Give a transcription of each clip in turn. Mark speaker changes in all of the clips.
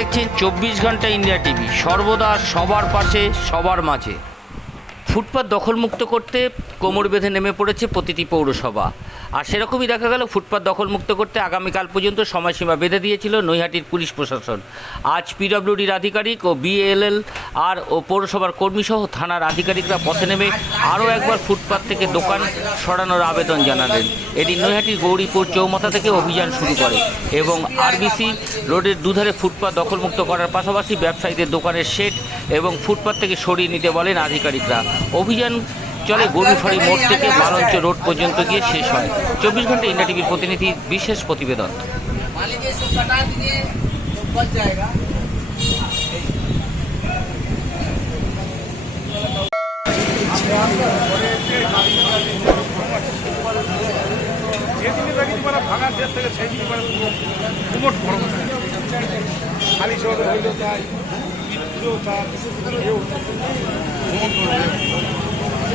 Speaker 1: দেখছেন চব্বিশ ঘণ্টা ইন্ডিয়া টিভি। সর্বদা সবার পাশে, সবার মাঝে। ফুটপাত দখলমুক্ত করতে কোমর বেঁধে নেমে পড়েছে প্রতিটি পৌরসভা। আর সেরকমই দেখা গেল, ফুটপাত দখলমুক্ত করতে আগামীকাল পর্যন্ত সময়সীমা বেঁধে দিয়েছিল নৈহাটির পুলিশ প্রশাসন। আজ পিডব্লিউডির আধিকারিক ও বিএলএল আর ও পৌরসভার কর্মীসহ থানার আধিকারিকরা পথে নেমে আরও একবার ফুটপাত থেকে দোকান সরানোর আবেদন জানালেন। এদিন নৈহাটির গৌরীপুর চৌমাথা থেকে অভিযান শুরু করে এবং আরবিসি রোডের দুধারে ফুটপাত দখলমুক্ত করার পাশাপাশি ব্যবসায়ীদের দোকানের শেড এবং ফুটপাত থেকে সরিয়ে নিতে বলেন আধিকারিকরা। অভিযান চলে গরুফাড়ি মোড় থেকে মালঞ্চ রোড পর্যন্ত গিয়ে শেষ হয়। চব্বিশ ঘণ্টা ইন্ডিয়া টিভির প্রতিনিধি, বিশেষ প্রতিবেদন।
Speaker 2: তাই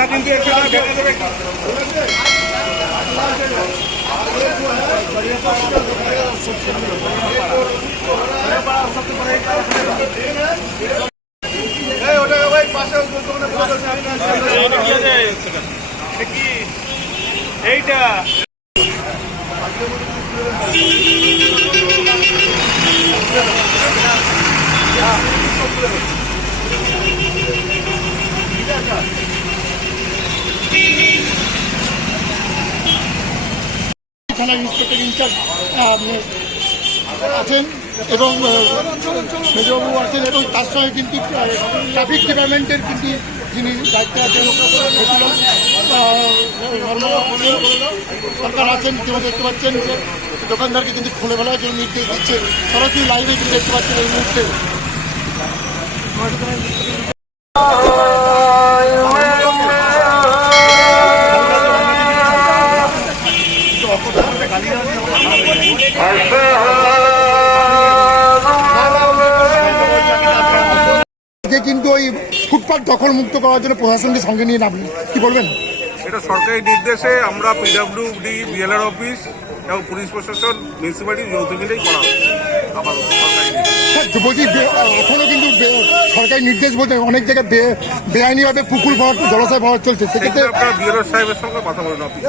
Speaker 2: আমরা কিন্তু একটা দেখা যাবে এইটা
Speaker 3: থানার ইন্সপেক্টর ইনচার্জ আছেন এবং মেজবাবু আছেন এবং তার সঙ্গে কিন্তু ট্রাফিক ডিপার্টমেন্টের কিন্তু যিনি দায়িত্বে আছেন, সরকার আছেন ইতিমধ্যে দেখতে পাচ্ছেন যে দোকানদারকে কিন্তু খুলে ফেলার জন্য নির্দেশ দিচ্ছে সরাসরি লাইভে কিন্তু দেখতে পাচ্ছেন এই মুহূর্তে। কিন্তু ওই ফুটপাথ দখল মুক্ত করার জন্য প্রশাসনকে সঙ্গে নিয়ে নামলেন। কি বলবেন?
Speaker 2: এটা সরকারি নির্দেশে আমরা পিডাব্লিউডি বিএলআর অফিস এবং পুলিশ প্রশাসন মিউনিসিপ্যালিটি যৌথ মিলেই করা নির্দেশ।
Speaker 3: বলছি বে- এখনও কিন্তু সরকারি নির্দেশ বলতে অনেক জায়গায় বেআইনিভাবে পুকুর ভরাট জলাশয় ভরাট চলছে। সেক্ষেত্রে
Speaker 2: সেক্ষেত্রে আপনারা বিএলআর সাহেবের সঙ্গে কথা বলুন অফিসে